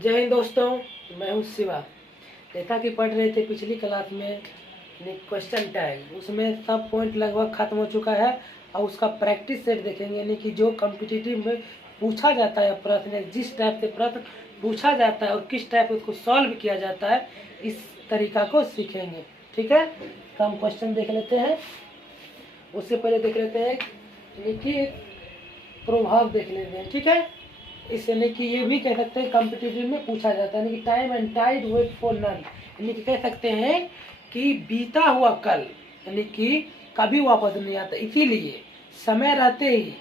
जय हिंद दोस्तों, मैं हूँ शिवा। जैसा कि पढ़ रहे थे पिछली क्लास में क्वेश्चन टैग, उसमें सब पॉइंट लगभग खत्म हो चुका है और उसका प्रैक्टिस सेट देखेंगे। यानी कि जो कॉम्पिटिटिव में पूछा जाता है प्रश्न, जिस टाइप से प्रश्न पूछा जाता है और किस टाइप उसको सॉल्व किया जाता है, इस तरीका को सीखेंगे। ठीक है, तो हम क्वेश्चन देख लेते हैं। उससे पहले देख लेते हैं कि प्रभाव देख लेते हैं। ठीक है, इससे कि ये भी कह सकते हैं कॉम्पिटिटिव में पूछा जाता है, यानी कि time and tide wait for none, यानी कि कह सकते हैं कि बीता हुआ कल यानी कि कभी वापस नहीं आता, इसीलिए समय रहते ही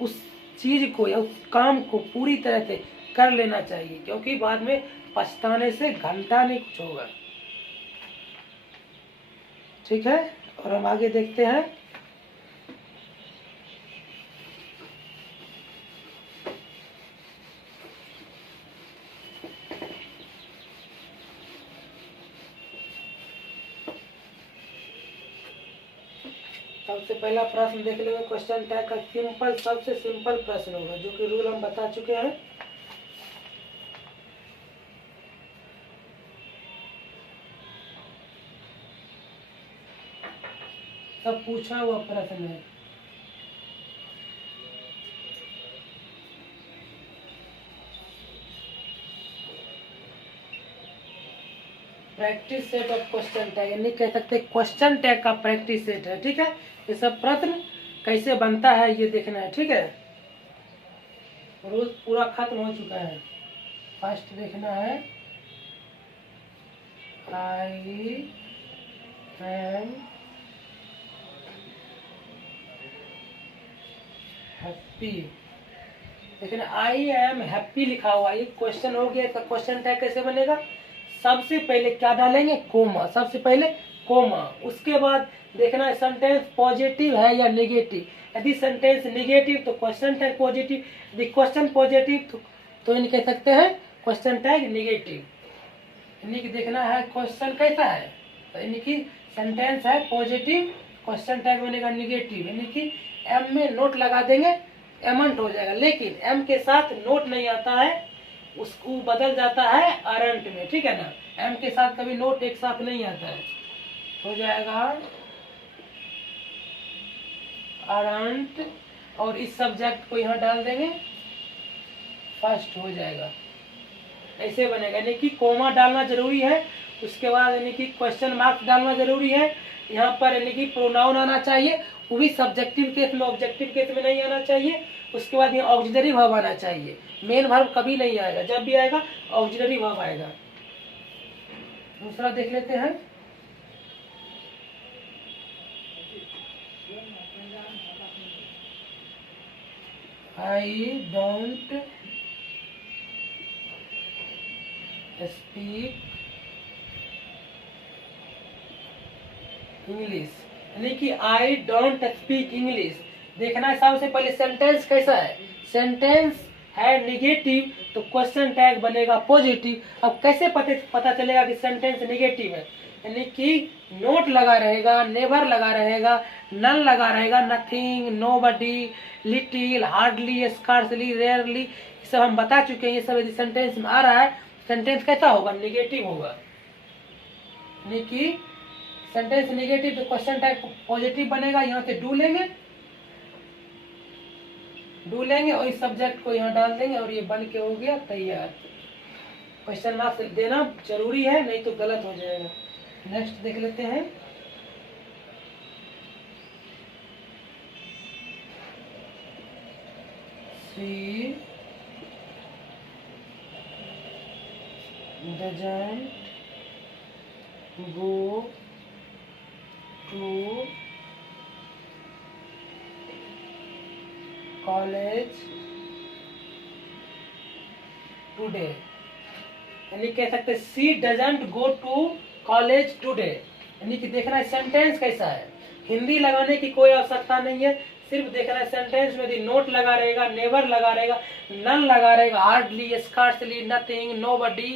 उस चीज को या उस काम को पूरी तरह से कर लेना चाहिए, क्योंकि बाद में पछताने से घंटा नहीं कुछ होगा। ठीक है, और हम आगे देखते हैं। सबसे पहला प्रश्न देख लेंगे। क्वेश्चन टैग का सिंपल, सबसे सिंपल प्रश्न होगा, जो कि रूल हम बता चुके हैं। सब पूछा हुआ प्रश्न है। Practice set of question tag, यानी कह सकते हैं क्वेश्चन टैग का प्रैक्टिस सेट है। ठीक है, ये सब प्रश्न कैसे बनता है ये देखना है। ठीक है, रोज पूरा खत्म हो चुका है। फर्स्ट देखना है, आई एम हैप्पी। देखना, आई एम हैप्पी लिखा हुआ, ये क्वेश्चन हो गया। इसका क्वेश्चन टैग कैसे बनेगा? सबसे पहले क्या डालेंगे? कोमा। सबसे पहले कोमा, उसके बाद देखना है सेंटेंस पॉजिटिव है या नेगेटिव। यदि सेंटेंस नेगेटिव तो क्वेश्चन टैग पॉजिटिव, यदि क्वेश्चन पॉजिटिव तो इन कह सकते हैं क्वेश्चन टैग नेगेटिव। यानी कि देखना है क्वेश्चन कैसा है, तो यानी कि सेंटेंस है पॉजिटिव, क्वेश्चन टैग बनेगा नेगेटिव, यानी कि एम में नोट लगा देंगे, एमंट हो जाएगा। लेकिन एम के साथ नोट नहीं आता है, उसको बदल जाता है अरंट में। ठीक है ना, एम के साथ कभी नोट एक साथ नहीं आता है, हो जाएगा अरंट, और इस सब्जेक्ट को यहाँ डाल देंगे, फर्स्ट हो जाएगा। ऐसे बनेगा, यानी कि कोमा डालना जरूरी है, उसके बाद यानी कि क्वेश्चन मार्क्स डालना जरूरी है यहाँ पर, यानी कि प्रोनाउन आना चाहिए, वो भी सब्जेक्टिव केस में, ऑब्जेक्टिव केस में नहीं आना चाहिए। उसके बाद ये ऑक्सिलरी वर्ब आना चाहिए, मेन वर्ब कभी नहीं आएगा, जब भी आएगा ऑक्सिलरी वर्ब आएगा। दूसरा देख लेते हैं। आई डोंट स्पीक इंग्लिश, यानी कि आई डोंट स्पीक इंग्लिश। देखना है सबसे पहले सेंटेंस कैसा है। सेंटेंस है निगेटिव तो क्वेश्चन टैग बनेगा पॉजिटिव। अब कैसे पता चलेगा कि सेंटेंस निगेटिव है? यानी कि नोट लगा रहेगा, नेवर लगा रहेगा, नन लगा रहेगा, nothing, nobody, little, hardly, scarcely, rarely, सब हम बता चुके हैं। ये सब यदि सेंटेंस में आ रहा है, सेंटेंस कैसा होगा? निगेटिव होगा। यानी कि सेंटेंस नेगेटिव तो क्वेश्चन टैग पॉजिटिव बनेगा। यहाँ से डू लेंगे, डू लेंगे और इस सब्जेक्ट को यहाँ डाल देंगे, और ये बन के हो गया तैयार। क्वेश्चन मार्क्स देना जरूरी है, नहीं तो गलत हो जाएगा। नेक्स्ट देख लेते हैं। She doesn't go to college today, यानी कह सकते she doesn't go to college today. यानी कि देखना है सेंटेंस कैसा है। हिंदी लगाने की कोई आवश्यकता नहीं है, सिर्फ देखना है सेंटेंस में यदि नोट लगा रहेगा, नेवर लगा रहेगा, नन लगा रहेगा, हार्डली, स्कार्सली, नथिंग, नोबडी,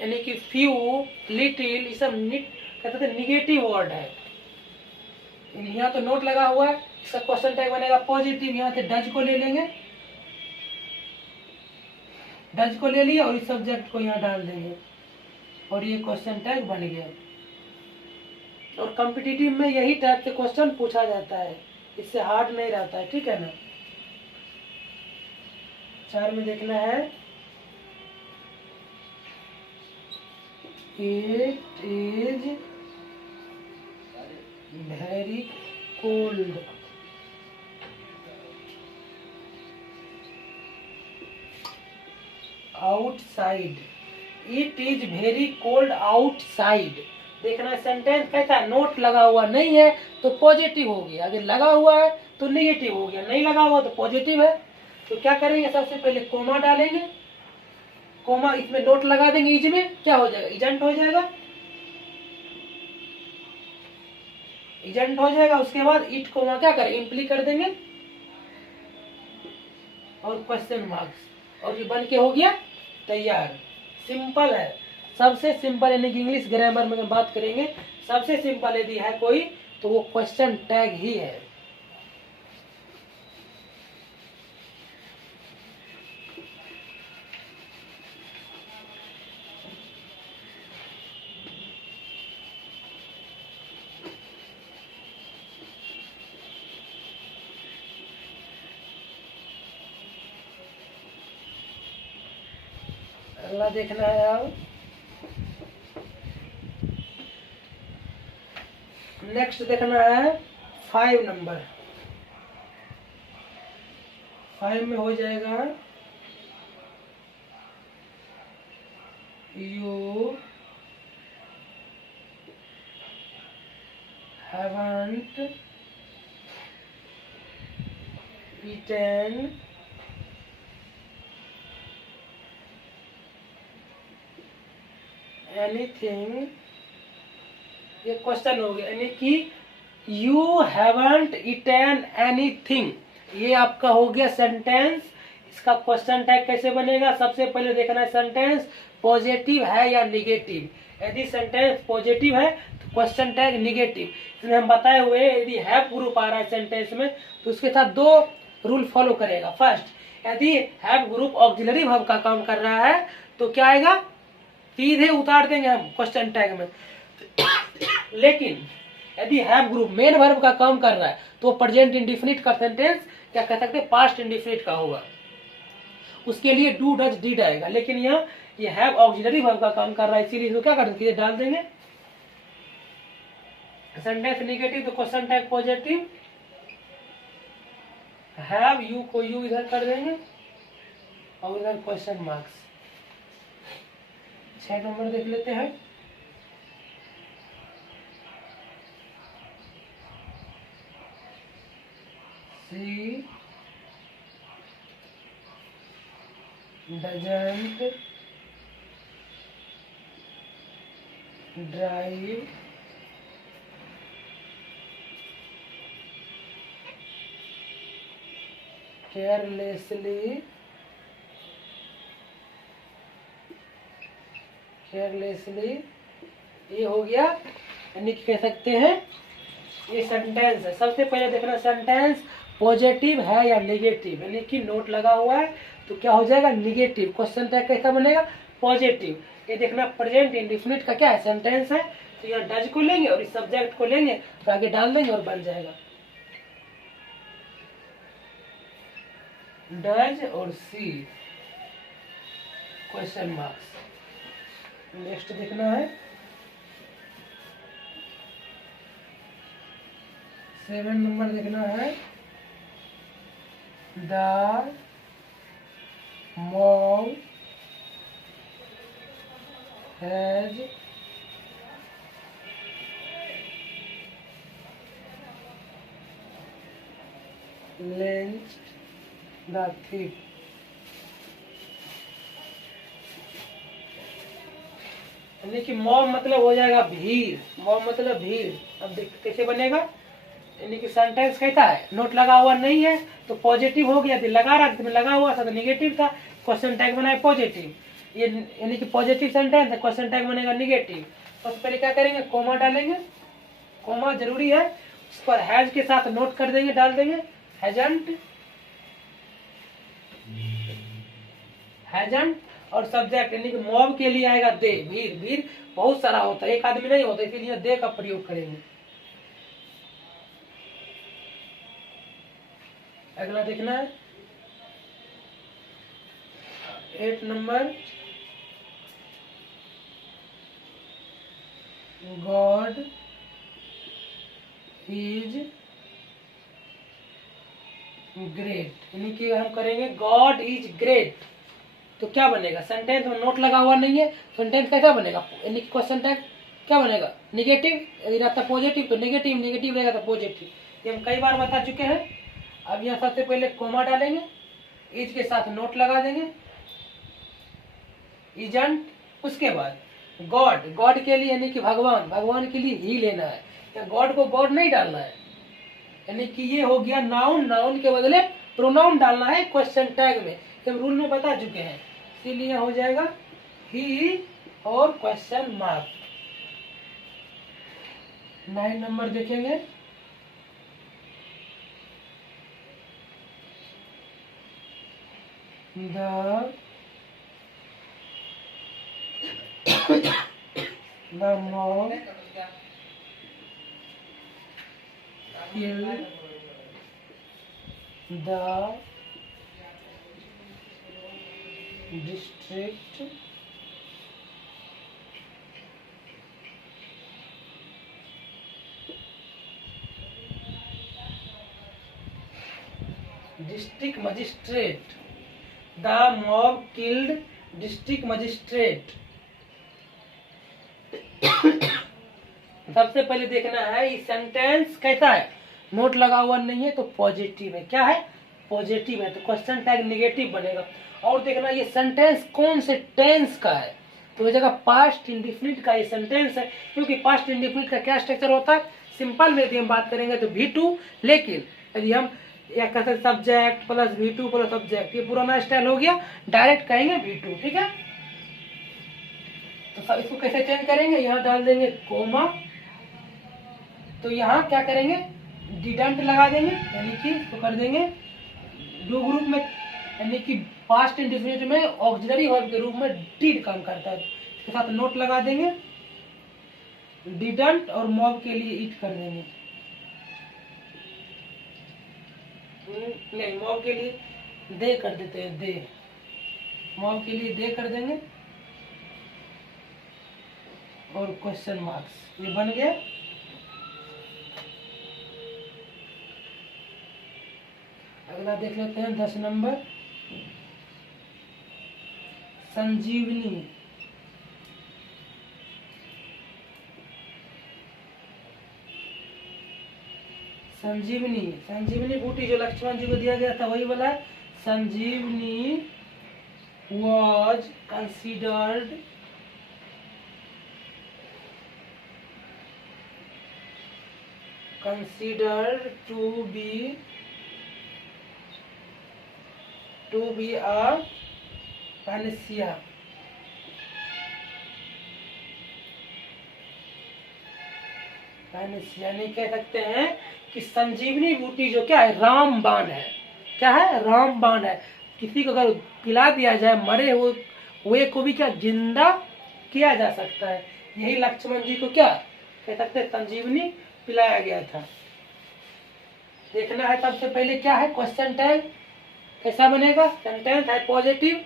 यानी कि फ्यू, लिटिल, ये सब कहते थे निगेटिव वर्ड है। यहाँ तो नोट लगा हुआ है, इसका क्वेश्चन टैग बनेगा पॉजिटिव। यहाँ से डज को ले लेंगे, डज को ले लिया और इस सब्जेक्ट को यहाँ डाल देंगे और ये क्वेश्चन टैग बन गया। और कॉम्पिटिटिव में यही टाइप से क्वेश्चन पूछा जाता है, इससे हार्ड नहीं रहता है, ठीक है ना। 4 में देखना है, it is very cold outside. It is very cold outside. देखना सेंटेंस कैसा है, नोट लगा हुआ नहीं है तो पॉजिटिव हो गया, अगर लगा हुआ है तो नेगेटिव हो गया, नहीं लगा हुआ तो पॉजिटिव है। तो क्या करेंगे, सबसे पहले कोमा डालेंगे, कोमा इसमें नोट लगा देंगे, इज में क्या हो जाएगा, इजेंट हो जाएगा, इजेंट हो जाएगा। उसके बाद इट कोमा क्या करें, इम्प्ली कर देंगे और क्वेश्चन मार्क्स, और ये बन के हो गया तैयार। सिंपल है, सबसे सिंपल, यानी कि इंग्लिश ग्रामर में बात करेंगे सबसे सिंपल यदि है कोई तो वो क्वेश्चन टैग ही है। अगला देखना है अब, नेक्स्ट देखना है 5 नंबर। 5 में हो जाएगा, यू हैवंट ईटन एनीथिंग। ये क्वेश्चन हो गया, यानी कि यू हैवंट ईटन एनीथिंग, ये आपका हो गया सेंटेंस। इसका क्वेश्चन टैग कैसे बनेगा, सबसे पहले देखना है सेंटेंस पॉजिटिव है या निगेटिव। यदि सेंटेंस पॉजिटिव है तो क्वेश्चन टैग निगेटिव। इसमें हम बताए हुए यदि हैव ग्रुप आ रहा है सेंटेंस में तो उसके साथ 2 रूल फॉलो करेगा। फर्स्ट, यदि हैव ग्रुप ऑक्सिलरी वर्ब का काम कर रहा है तो क्या आएगा, सीधे उतार देंगे हम क्वेश्चन टैग में। लेकिन यदि हैव ग्रुप मेन वर्ब का काम कर रहा है तो प्रेजेंट इंडेफिनिट का सेंटेंस क्या कह सकते हैं, पास्ट इंडेफिनिट का होगा, उसके लिए डू डज डिड आएगा। लेकिन यहाँ ये हैव ऑक्सिलरी वर्ब का काम कर रहा है, इसीलिए इसको क्या कर देंगे, डाल देंगे। सेंटेंस नेगेटिव तो question tag positive, have you को यू इधर कर देंगे और इधर क्वेश्चन मार्क्स। 6 नंबर देख लेते हैं, सी डजंट ड्राइव केयरलेसली ये हो गया, यानी कह सकते हैं ये सेंटेंस है। सबसे पहले देखना सेंटेंस पॉजिटिव है या नेगेटिव, यानी कि नोट लगा हुआ है तो क्या हो जाएगा, नेगेटिव। क्वेश्चन टैग कैसा बनेगा, पॉजिटिव। ये देखना प्रेजेंट इंडेफिनिट का क्या है, सेंटेंस है, तो यहाँ डज को लेंगे और इस सब्जेक्ट को लेंगे तो आगे डाल देंगे और बन जाएगा डज और सी क्वेश्चन मार्क्स। नेक्स्ट देखना है 7 नंबर देखना है, the mom has lynched the thief। यानी कि मॉब मतलब हो जाएगा भीड़, मॉब मतलब भीड़। अब देख कैसे बनेगा, यानी कि सेंटेंस कैसा है, नोट लगा हुआ नहीं है तो पॉजिटिव हो गया, लगा रहा था लगा हुआ था तो निगेटिव था, क्वेश्चन टैग बनाए पॉजिटिव। ये यानी कि पॉजिटिव सेंटेंस है, क्वेश्चन टैग बनेगा निगेटिव। तो पहले क्या करेंगे, कोमा डालेंगे, कोमा जरूरी है, उस पर हैज के साथ नोट कर देंगे, डाल देंगे हैजंट हैजंट, और सब्जेक्ट यानी कि मॉब के लिए आएगा दे। भीड़, भीड़ बहुत सारा होता है, एक आदमी नहीं होता, इसीलिए दे का प्रयोग करेंगे। अगला देखना है 8 नंबर, गॉड इज ग्रेट, यानी कि हम करेंगे गॉड इज ग्रेट। तो क्या बनेगा, सेंटेंस में नोट लगा हुआ नहीं है, सेंटेंस कैसा बनेगा, यानी कि क्वेश्चन टैग क्या बनेगा, निगेटिव। यदि रहता पॉजिटिव तो नेगेटिव, नेगेटिव रहेगा तो पॉजिटिव। ये हम कई बार बता चुके हैं। अब यहाँ सबसे पहले कोमा डालेंगे, इज के साथ नोट लगा देंगे, इजंट। उसके बाद गॉड, गॉड के लिए यानी कि भगवान, भगवान के लिए ही लेना है, या गॉड को गॉड नहीं डालना है, यानी कि ये हो गया नाउन, नाउन के बदले प्रोनाउन डालना है क्वेश्चन टैग में, हम रूल में बता चुके हैं, इसीलिए हो जाएगा ही और क्वेश्चन मार्क। 9 नंबर देखेंगे, the mob killed the district magistrate, the mob killed district magistrate. सबसे पहले देखना है ये सेंटेंस कैसा है, नोट लगा हुआ नहीं है तो पॉजिटिव है, क्या है पॉजिटिव है, तो क्वेश्चन टैग नेगेटिव बनेगा। और देखना ये सेंटेंस कौन से टेंस का है, तो हो जाएगा पास्ट इंडिफिनिट का ये सेंटेंस है, क्योंकि पास्ट इंडिफिनिट का क्या स्ट्रक्चर होता है, सिंपल में यदि हम बात करेंगे तो V2, लेकिन यदि हम या कहते subject plus V2 plus subject, ये पुराना स्टाइल हो गया, डायरेक्ट कहेंगे V2, ठीक है। तो सब इसको कैसे चेंज करेंगे, यहाँ डाल देंगे कोमा, तो यहाँ क्या करेंगे डिडंट लगा देंगे, यानी कि तो कर देंगे दो ग्रुप में, यानी कि पास्ट इंडेफिनिट में ऑक्सिलरी वर्ब के रूप में डिड काम करता है, इसके साथ नोट लगा देंगे, डिडंट, और मॉब के लिए इट कर देंगे, नहीं मॉब के लिए दे कर देते हैं, दे, मॉब के लिए दे कर देंगे, और क्वेश्चन मार्क्स, ये बन गया। अगला देख लेते हैं 10 नंबर, संजीवनी, संजीवनी, संजीवनी बूटी जो लक्ष्मण जी को दिया गया था वही वाला है। संजीवनी was considered to be a panacea, यानी कह सकते हैं कि संजीवनी बूटी जो क्या है रामबाण है, क्या है रामबाण है, किसी को अगर पिला दिया जाए मरे हुए को भी क्या जिंदा किया जा सकता है, यही लक्ष्मण जी को क्या कह सकते हैं संजीवनी पिलाया गया था। देखना है सबसे पहले क्या है क्वेश्चन टैग कैसा बनेगा, सेंटेंस है पॉजिटिव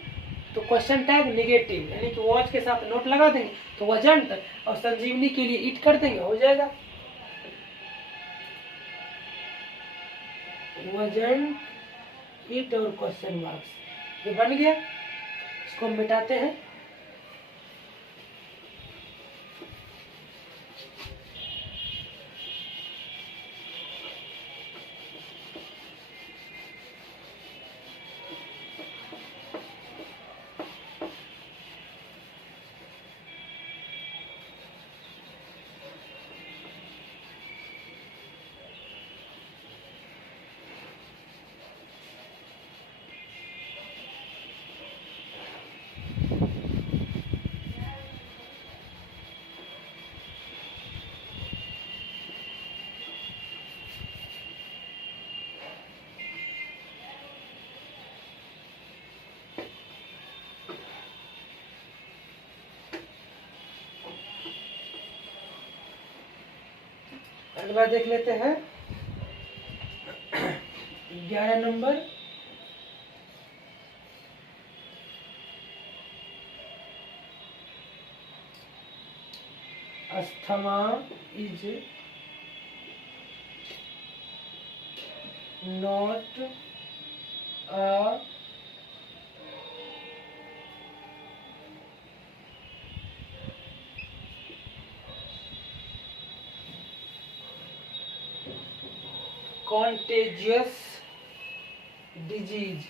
तो क्वेश्चन टैग नेगेटिव, यानी कि वॉच के साथ नोट लगा देंगे तो वजंट, और संजीवनी के लिए इट कर देंगे, हो जाएगा वजन इट और क्वेश्चन मार्क्स, ये बन गया। इसको मिटाते हैं, अगला देख लेते हैं 11 number. Asthma is not a contagious disease।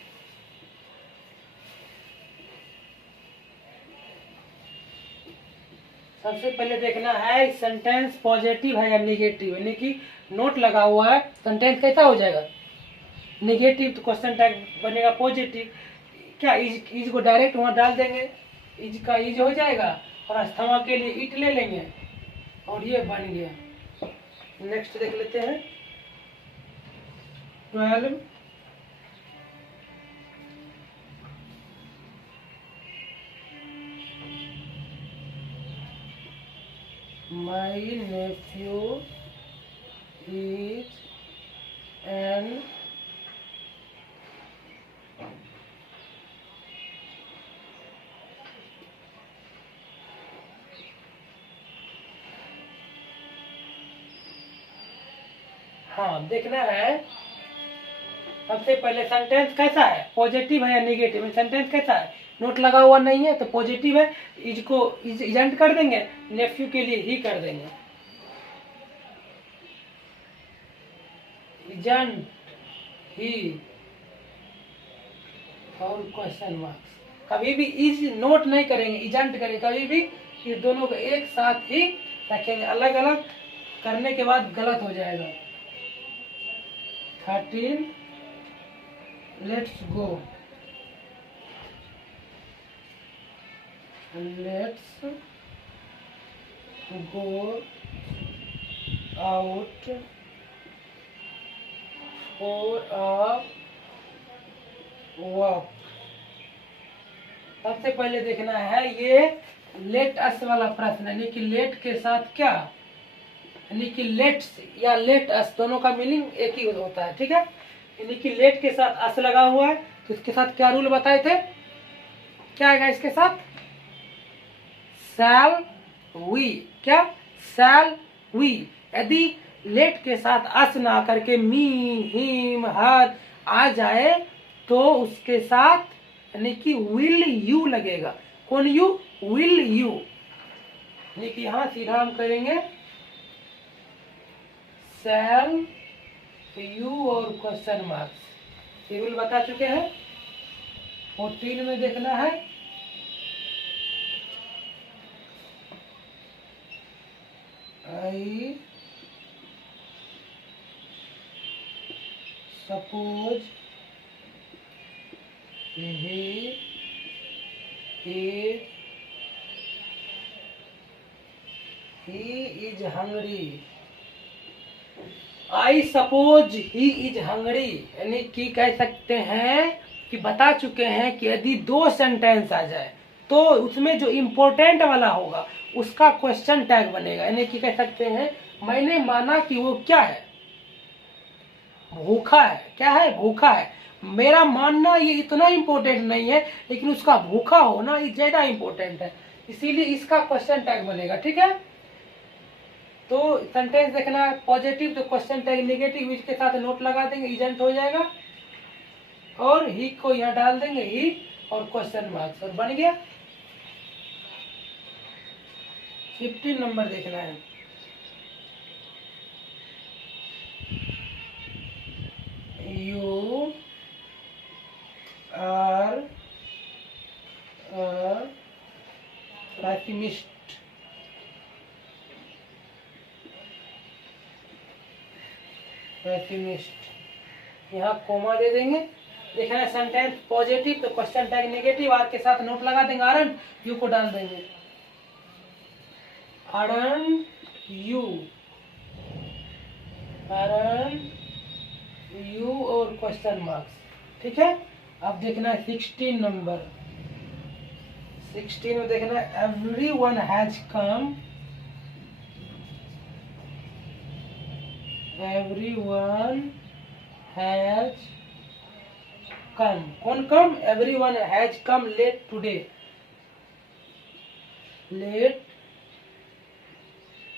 सबसे पहले देखना है सेंटेंस पॉजिटिव है या निगेटिव, यानी कि नोट लगा हुआ है, सेंटेंस कैसा हो जाएगा निगेटिव, तो क्वेश्चन टैग बनेगा पॉजिटिव। क्या इज को डायरेक्ट वहां डाल देंगे, इज का इज हो जाएगा, और अस्थमा के लिए इट ले लेंगे, और ये बन गया। नेक्स्ट देख लेते हैं 12। My nephew is an हाँ देखना है सबसे पहले सेंटेंस कैसा है, पॉजिटिव है या निगेटिव। सेंटेंस कैसा है, नोट लगा हुआ नहीं है तो पॉजिटिव है, इज को इजेंट कर देंगे, नेफ्यू के लिए ही कर देंगे, इजेंट ही और क्वेश्चन मार्क्स। कभी भी इज नोट नहीं करेंगे, इजेंट करेंगे, कभी भी ये दोनों को एक साथ ही रखेंगे, अलग अलग करने के बाद गलत हो जाएगा। 13 let's go, let's go out for a walk. सबसे पहले देखना है ये लेट अस वाला प्रश्न, यानी कि लेट के साथ क्या, यानी कि लेट्स या लेट अस दोनों का मीनिंग एक ही होता है, ठीक है। यानी कि लेट के साथ अस लगा हुआ है तो इसके साथ क्या रूल बताए थे, क्या आएगा इसके साथ, शैल वी, क्या शैल वी। यदि लेट के साथ अस ना करके मी हिम हर आ जाए तो उसके साथ यानी कि विल यू लगेगा। कौन यू, विल यू, यानी कि यहाँ सीधा हम करेंगे शैल यू और क्वेश्चन मार्क्स, ये रूल बता चुके हैं। 14 में देखना है I suppose he is hungry। I suppose he is Hungary, यानी कि कह सकते हैं कि बता चुके हैं कि यदि दो सेंटेंस आ जाए तो उसमें जो इम्पोर्टेंट वाला होगा उसका क्वेश्चन टैग बनेगा, यानी कि कह सकते हैं मैंने माना कि वो क्या है, भूखा है। क्या है, भूखा है। मेरा मानना ये इतना इम्पोर्टेंट नहीं है, लेकिन उसका भूखा होना ये ज्यादा इम्पोर्टेंट है, इसीलिए इसका क्वेश्चन टैग बनेगा, ठीक है। तो सेंटेंस देखना है पॉजिटिव तो क्वेश्चन टैग नेगेटिव इसके साथ नोट लगा देंगे, इजेंट हो जाएगा, और ही को यहाँ डाल देंगे, ही और क्वेश्चन मार्क्स, और बन गया। 15 नंबर देखना है यू आर पैसिमिस्ट, पैसिमिस्ट यहाँ कोमा दे देंगे। देखना है सेंटेंस पॉजिटिव तो क्वेश्चन टैग नेगेटिव, आर के साथ नोट लगा देंगे, आरन यू को डाल देंगे, आरन यू, आरन यू और क्वेश्चन मार्क्स, ठीक है। अब देखना है 16 नंबर। 16 में देखना है everyone has come everyone has come, कौन कम, everyone has come late today, late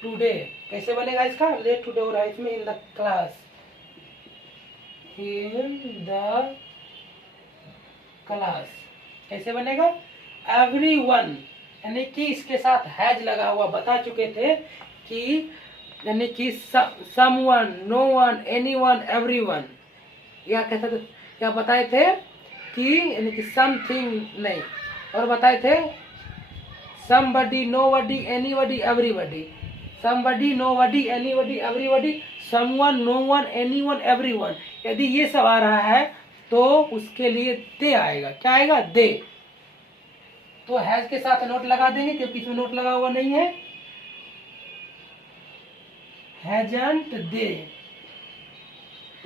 today कैसे बनेगा इसका, late today और इसमें in the class, in the class कैसे बनेगा, everyone यानी कि इसके साथ हैज लगा हुआ, बता चुके थे कि यानी कि someone, no one, anyone, everyone, या कैसा क्या बताए थे कि यानी कि समथिंग नहीं, और बताए थे somebody, nobody, anybody, everybody, somebody, nobody, anybody, everybody, someone, no one, anyone, everyone, यदि ये सब आ रहा है तो उसके लिए दे आएगा, क्या आएगा, दे। तो हैज के साथ नोट लगा देंगे क्योंकि इसमें नोट लगा हुआ नहीं है, हैजंट दे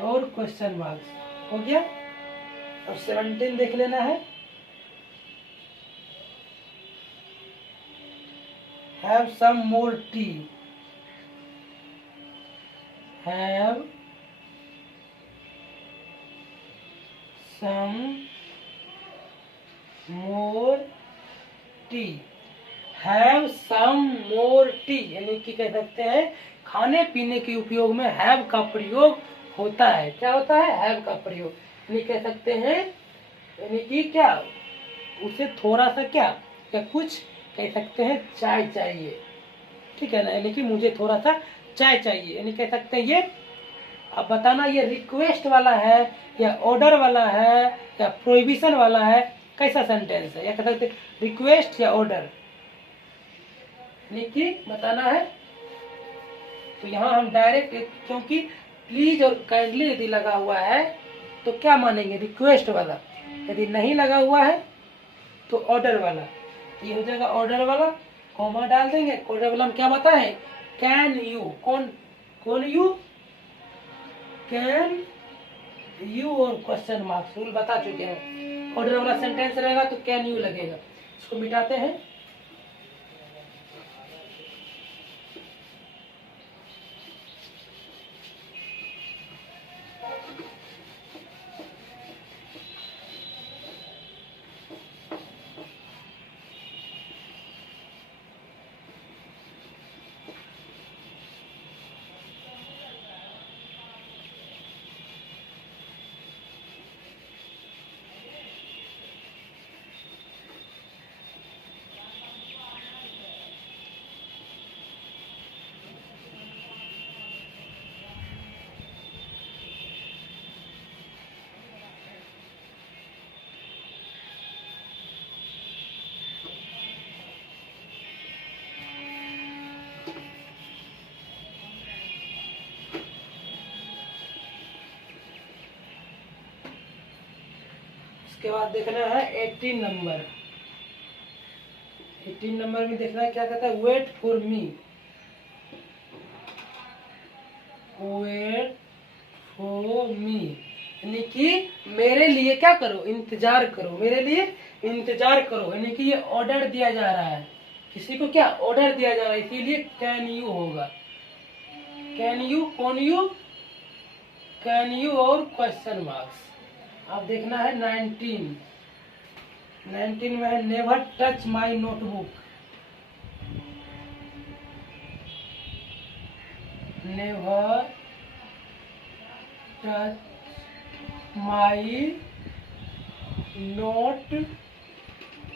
और क्वेश्चन मार्क्स हो गया। अब 17 देख लेना है, have some more tea, have some more tea, have some more tea यानी कि कह सकते हैं खाने पीने के उपयोग में हैव का प्रयोग होता है, क्या होता है, हैव का प्रयोग, यानी कह सकते हैं यानी कि क्या, उसे थोड़ा सा क्या या कुछ कह सकते हैं चाय चाहिए, ठीक है ना, यानी कि मुझे थोड़ा सा चाय चाहिए, यानी कह सकते हैं ये। अब बताना ये रिक्वेस्ट वाला है या ऑर्डर वाला है या प्रोहिबिशन वाला है, कैसा सेंटेंस है, या कह सकते रिक्वेस्ट या ऑर्डर, यानी कि बताना है। तो यहाँ हम डायरेक्ट, क्योंकि प्लीज और काइंडली यदि लगा हुआ है तो क्या मानेंगे, रिक्वेस्ट वाला, यदि नहीं लगा हुआ है तो ऑर्डर वाला, ये हो जाएगा ऑर्डर वाला, कॉमा डाल देंगे। ऑर्डर वाला हम क्या बताएं, कैन यू, कौन कौन यू, कैन यू और क्वेश्चन मार्क्स, रूल बता चुके हैं। ऑर्डर वाला सेंटेंस रहेगा तो कैन यू लगेगा। इसको मिटाते हैं, उसके बाद देखना है 18 नंबर। 18 नंबर में देखना है क्या कहता है, wait for me, wait for me यानी कि मेरे लिए क्या करो, इंतजार करो, मेरे लिए इंतजार करो, यानी कि ये ऑर्डर दिया जा रहा है, किसी को क्या ऑर्डर दिया जा रहा है, इसीलिए कैन यू होगा, कैन यू, कौन यू, कैन यू और क्वेश्चन मार्क्स। अब देखना है 19 में है never touch my notebook, never touch my note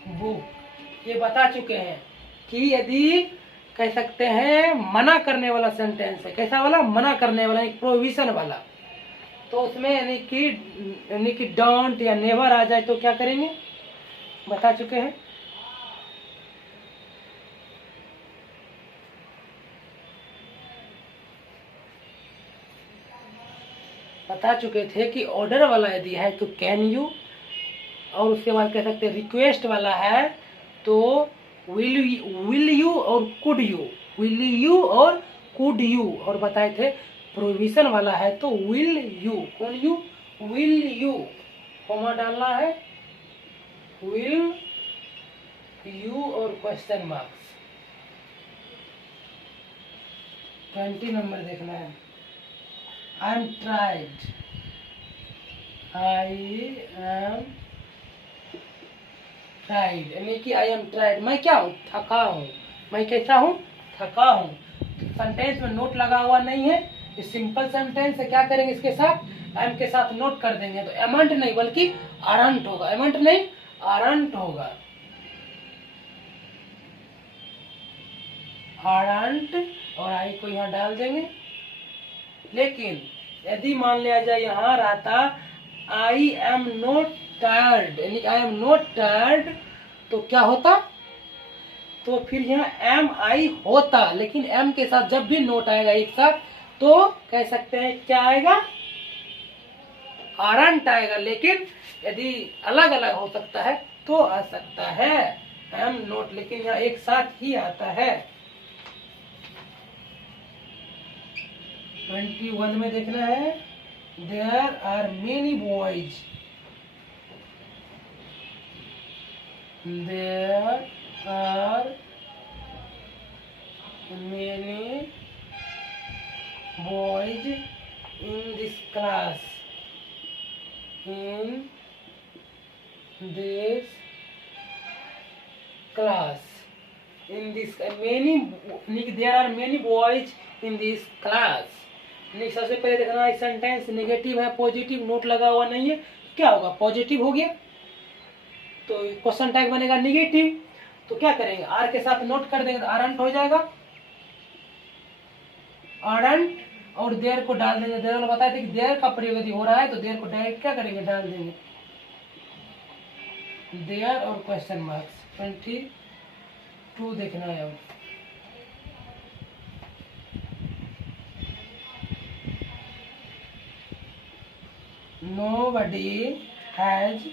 book, ये बता चुके हैं कि यदि कह सकते हैं मना करने वाला सेंटेंस है, कैसा वाला, मना करने वाला, एक प्रोहिबिशन वाला, तो उसमें यानी कि डोंट या नेवर आ जाए तो क्या करेंगे, बता चुके हैं। बता चुके थे कि ऑर्डर वाला यदि है तो कैन यू, और उसके बाद कह सकते हैं रिक्वेस्ट वाला है तो विल यू और कुड यू, विल यू और कुड यू, और बताए थे प्रोविजन वाला है तो विल यू, कौन यू, विल यू, कॉमा डालना है, विल यू और क्वेश्चन मार्क्स। 20 नंबर देखना है, I am tried, I am tried, यानी कि आई एम ट्राइड, मैं क्या हूँ, थका हूँ, मैं कैसा हूँ, थका हूँ। सेंटेंस में नोट लगा हुआ नहीं है, ये सिंपल सेंटेंस है। क्या करेंगे इसके साथ, एम के साथ नोट कर देंगे, तो एमंट नहीं बल्कि आरंट होगा, एमंट नहीं आरंट होगा, आरंट, और आई को यहाँ डाल देंगे। लेकिन यदि मान लिया जाए यहाँ रहता आई एम नॉट टायर्ड, यानी आई एम नॉट टायर्ड, तो क्या होता, तो फिर यहाँ एम आई होता, लेकिन एम के साथ जब भी नोट आएगा एक साथ तो कह सकते हैं क्या आएगा, आरंट आएगा। लेकिन यदि अलग अलग हो सकता है तो आ सकता है एम नोट, लेकिन यहाँ एक साथ ही आता है। 21 में देखना है, there are many boys, there are many boys in this class, in this class, in this many, there are many boys in this class। सबसे पहले देखना है सेंटेंस नेगेटिव है पॉजिटिव, नोट लगा हुआ नहीं है, क्या होगा, पॉजिटिव हो गया, तो क्वेश्चन टैग बनेगा नेगेटिव, तो क्या करेंगे, आर के साथ नोट कर देंगे तो आरंट हो जाएगा, आरंट, और देयर को डाल देंगे। देयर वाला बताए थे कि देयर का प्रयोग यदि हो रहा है तो देयर को डायरेक्ट क्या करेंगे, डाल देंगे, देयर और क्वेश्चन मार्क्स। 22 देखना है अब, nobody has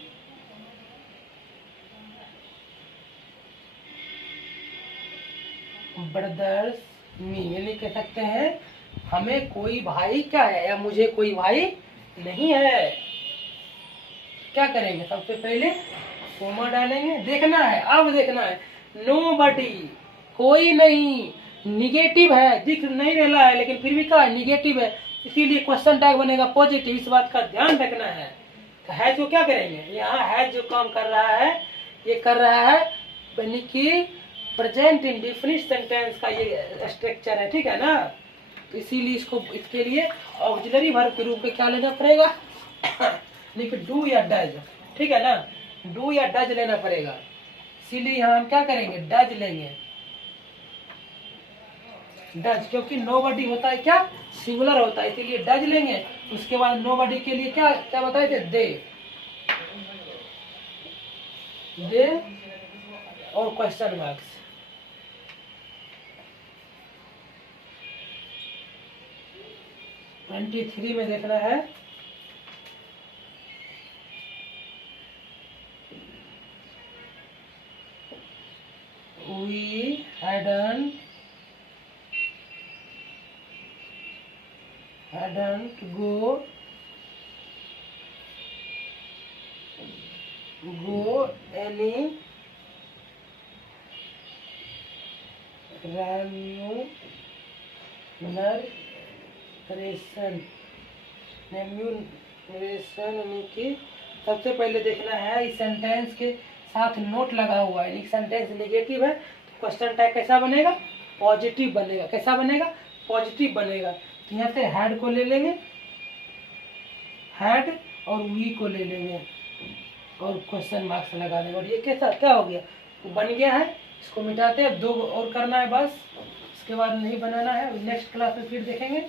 brothers me, यानी कह सकते हैं हमें कोई भाई क्या है, या मुझे कोई भाई नहीं है। क्या करेंगे, सबसे पहले कोमा डालेंगे, देखना है, अब देखना है, nobody कोई नहीं, निगेटिव है, दिख नहीं रहा है लेकिन फिर भी क्या है, निगेटिव है, इसीलिए क्वेश्चन टैग बनेगा पॉजिटिव, इस बात का ध्यान रखना है। तो है जो क्या करेंगे, यहाँ है जो काम कर रहा है, ये कर रहा है यानी कि प्रेजेंट इंडेफिनिट सेंटेंस का ये स्ट्रक्चर है, ठीक है ना, तो इसीलिए इसको, इसके लिए ऑक्सिलरी वर्ब के रूप में क्या लेना पड़ेगा, लेकिन डू या डज, ठीक है ना, डू या डज लेना पड़ेगा, इसीलिए यहाँ हम क्या करेंगे, डज लेंगे, डज, क्योंकि नोबडी होता है क्या, सिंगुलर होता है, इसीलिए डज लेंगे। उसके बाद नोबडी के लिए क्या क्या बताए थे, दे और क्वेश्चन मार्क्स। ट्वेंटी 23 में देखना है, we hadn't go any remuneration यानी कि सबसे पहले देखना है इस सेंटेंस के साथ नोट लगा हुआ है, सेंटेंस नेगेटिव है तो क्वेश्चन टैग कैसा बनेगा, पॉजिटिव बनेगा, कैसा बनेगा, पॉजिटिव बनेगा। तो यहाँ से हैड को ले लेंगे, हैड और वी को ले लेंगे और क्वेश्चन मार्क्स लगा देंगे, और ये कैसा क्या हो गया, तो बन गया है। इसको मिटाते हैं, 2 और करना है बस, इसके बाद नहीं बनाना है, नेक्स्ट क्लास में फिर देखेंगे।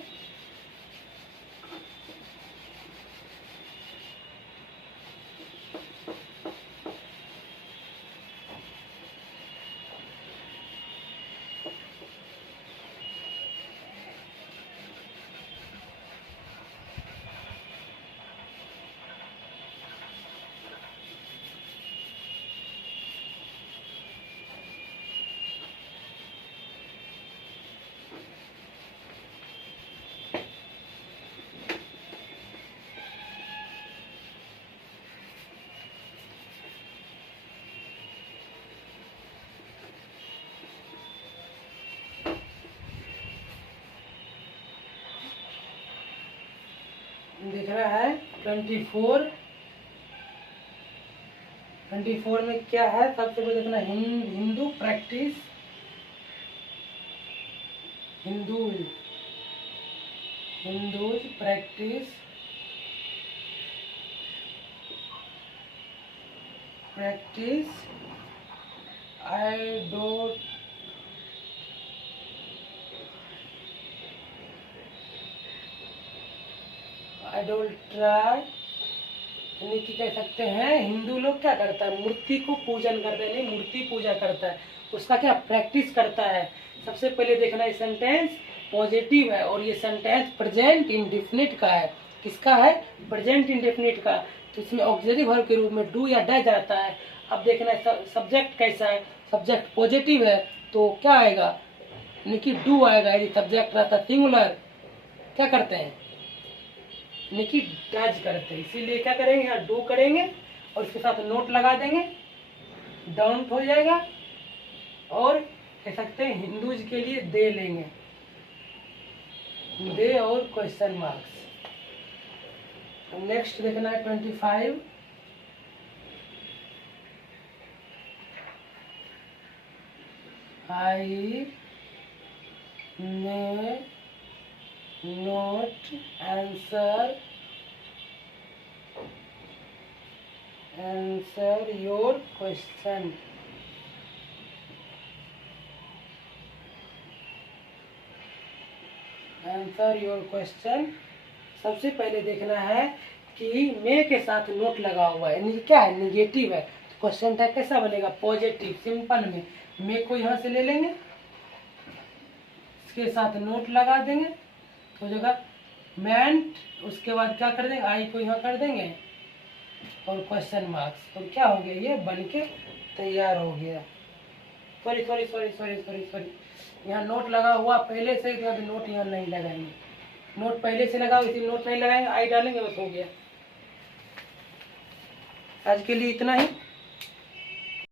देखना है 24 में क्या है। सबसे पहले देखना हिंदू प्रैक्टिस, हिंदूज प्रैक्टिस आइडोल्ट्रा, यानी कि कह सकते हैं हिंदू लोग क्या करता है, मूर्ति को पूजन करते हैं, नहीं मूर्ति पूजा करता है, उसका क्या प्रैक्टिस करता है। सबसे पहले देखना है सेंटेंस पॉजिटिव है और ये सेंटेंस प्रेजेंट इंडेफिनिट का है। किसका है? प्रेजेंट इंडेफिनिट का। तो इसमें ऑक्सिलरी वर्ब के रूप में डू या डज आता है। अब देखना है सब्जेक्ट कैसा है। सब्जेक्ट पॉजिटिव है तो क्या आएगा, यानी कि डू आएगा। यदि सब्जेक्ट रहता सिंगुलर क्या करते हैं, यानी कि डज करते हैं। इसीलिए क्या करेंगे, यहाँ डू करेंगे और उसके साथ नोट लगा देंगे, डाउन हो जाएगा। और कह सकते हैं हिंदूज के लिए दे लेंगे, दे और क्वेश्चन मार्क्स। नेक्स्ट देखना है 25। I may not answer your question. Answer your question. सबसे पहले देखना है कि मे के साथ नोट लगा हुआ है, यानी क्या है, निगेटिव है। तो क्वेश्चन टैग कैसा बनेगा, पॉजिटिव। सिंपल में मे को यहाँ से ले लेंगे, इसके साथ नोट लगा देंगे तो हो जाएगा मेंट। उसके बाद क्या कर देंगे, आई को यहाँ कर देंगे और क्वेश्चन मार्क्स। तो क्या हो गया, ये बन के तैयार हो गया। सॉरी, यहाँ नोट लगा हुआ पहले से, तो अभी नोट यहाँ नहीं लगाएंगे। नोट पहले से लगा, इसी नोट नहीं लगाएंगे, आई डालेंगे, बस हो गया। आज के लिए इतना ही।